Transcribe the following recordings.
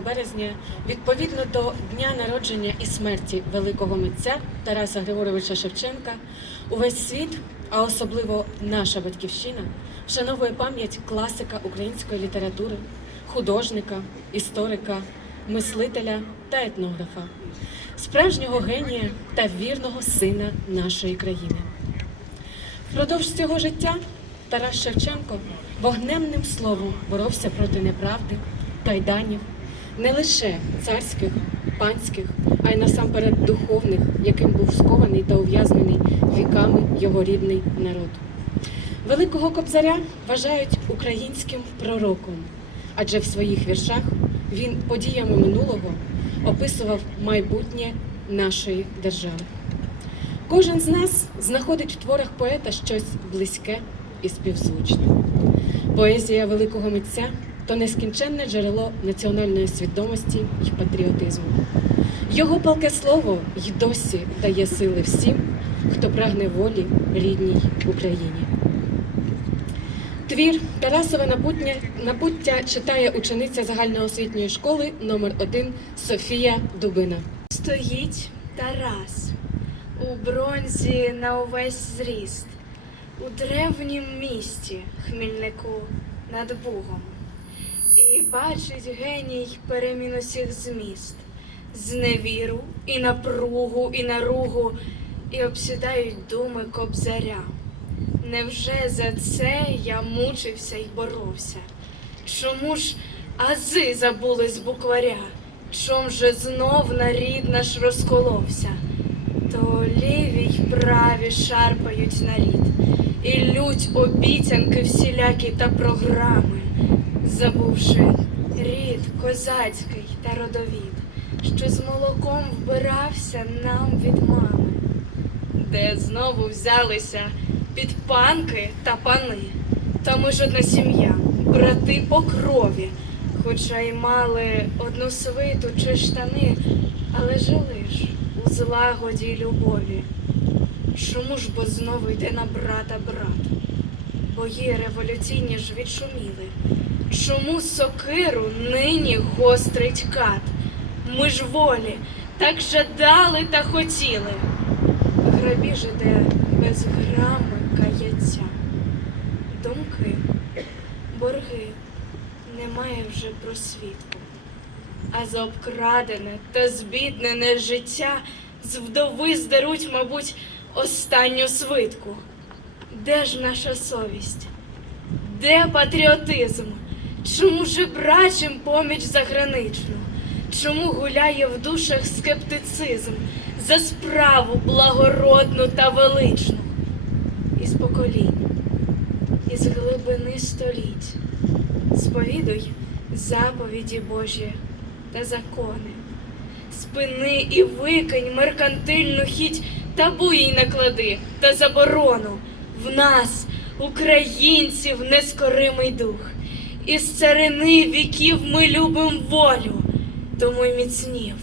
березня, відповідно до дня народження і смерті великого митця Тараса Григоровича Шевченка, увесь світ, а особливо наша батьківщина, вшановує пам'ять класика української літератури, художника, історика, мислителя та етнографа, справжнього генія та вірного сина нашої країни. Впродовж цього життя Тарас Шевченко вогненним словом боровся проти неправди, кайданів, не лише царських, панських, а й насамперед духовних, яким був скований та ув'язнений віками його рідний народ. Великого кобзаря вважають українським пророком, адже в своїх віршах він подіями минулого описував майбутнє нашої держави. Кожен з нас знаходить в творах поета щось близьке і співзвучне. Поезія великого митця то нескінченне джерело національної свідомості і патріотизму. Його палке слово й досі дає сили всім, хто прагне волі рідній Україні. Твір Тарасове напутня, напуття читає учениця загальноосвітньої школи номер 1 Софія Дубина. Стоїть Тарас у бронзі на увесь зріст, у древнім місті Хмільнику над Бугом. І бачить геній перемін усіх зміст, зневіру і напругу, і наругу, і обсідають думи кобзаря. Невже за це я мучився й боровся? Чому ж ази забули з букваря? Чом же знов нарід наш розколовся? То ліві й праві шарпають нарід, і лють обіцянки всілякі та програми, забувши рід козацький та родовід, що з молоком вбирався нам від мами, де знову взялися підпанки та пани. Та ми ж одна сім'я, брати по крові, хоча й мали одну свиту чи штани, але жили ж у злагоді й любові. Чому ж бо знову йде на брата брат? Бої революційні ж відшуміли. Чому сокиру нині гострить кат? Ми ж волі так жадали та хотіли. Грабіж іде без грами каяття. Думки, борги, немає вже просвітку. А за обкрадене та збіднене життя з вдови здеруть, мабуть, останню свитку. Де ж наша совість? Де патріотизм? Чому жебрачим поміч заграничну? Чому гуляє в душах скептицизм за справу благородну та величну? Із поколінь, із глибини століть, сповідуй заповіді Божі та закони. Спини і викинь меркантильну хіть табу їй наклади та заборону. В нас, українців, нескоримий дух. Із царини віків ми любим волю, тому й міцнів,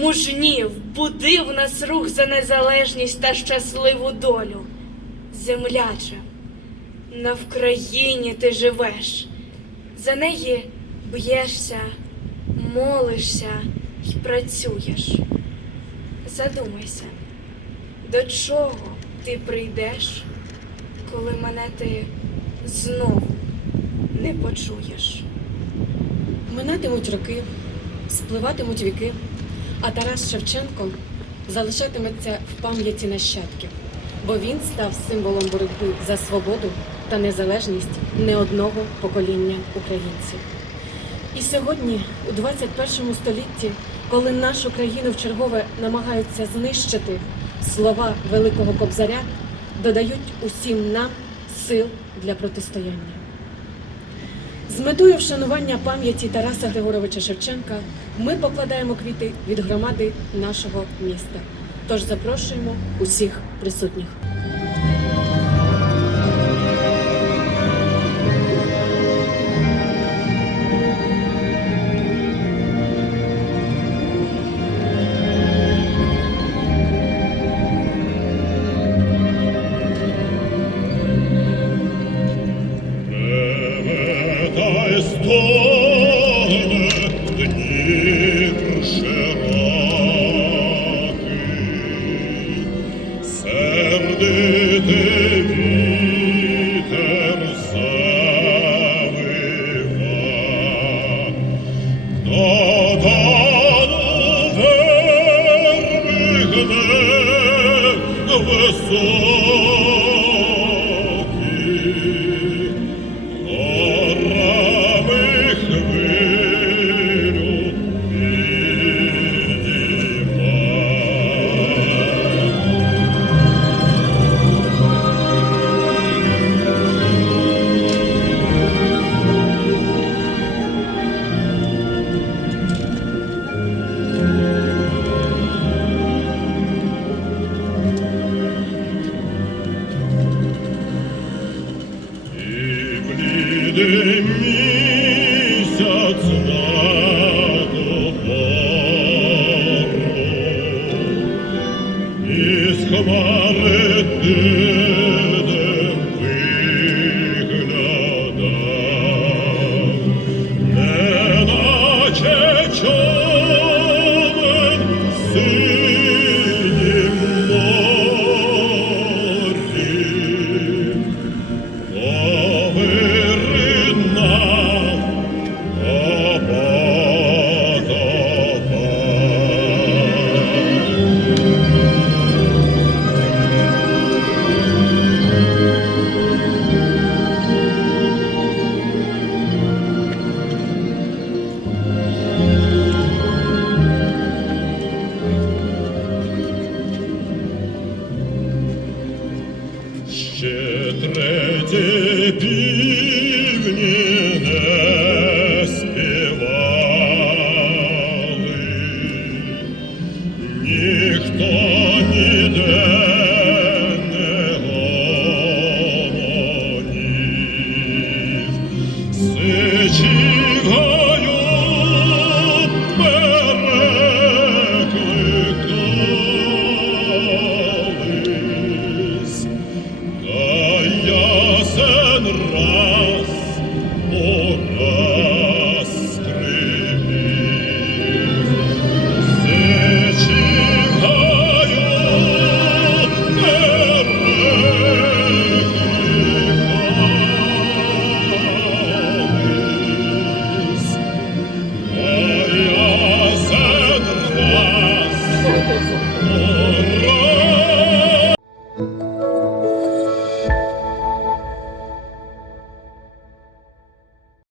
мужнів, будив нас рух за незалежність та щасливу долю. Земляче, на Вкраїні ти живеш, за неї б'єшся, молишся й працюєш. Задумайся, до чого ти прийдеш, коли мене ти знову не почуєш. Минатимуть роки, спливатимуть віки, а Тарас Шевченко залишатиметься в пам'яті нащадків, бо він став символом боротьби за свободу та незалежність не одного покоління українців. І сьогодні, у 21 столітті, коли нашу країну вчергове намагаються знищити, слова Великого Кобзаря додають усім нам сил для протистояння. З метою вшанування пам'яті Тараса Григоровича Шевченка ми покладаємо квіти від громади нашого міста. Тож запрошуємо усіх присутніх. Та me. 지가